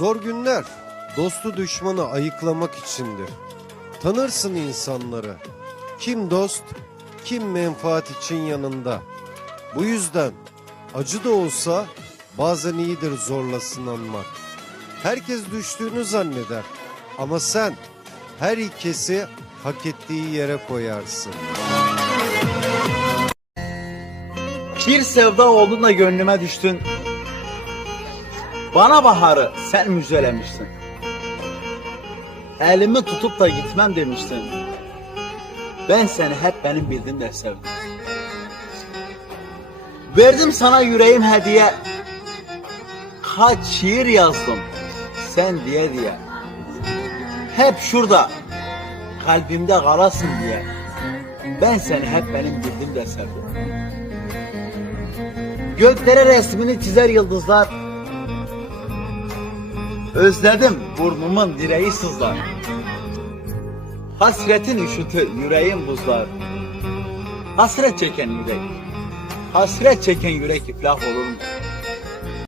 Zor günler dostu düşmanı ayıklamak içindir. Tanırsın insanları. Kim dost, kim menfaat için yanında. Bu yüzden acı da olsa bazen iyidir zorla sınanmak. Herkes düştüğünü zanneder ama sen her ikisi hak ettiği yere koyarsın. Bir sevda oldun da gönlüme düştün. Bana baharı sen müjdelemiştin. Elimi tutup da gitmem demiştin. Ben seni hep benim bildiğimde sevdim. Verdim sana yüreğim hediye. Kaç şiir yazdım sen diye diye. Hep şurada kalbimde kalasın diye. Ben seni hep benim bildiğimde sevdim. Göklere resmini çizer yıldızlar. Özledim burnumun direği sızlar. Hasretin üşütür yüreğim buzlar. Hasret çeken yürek iflah olur mu?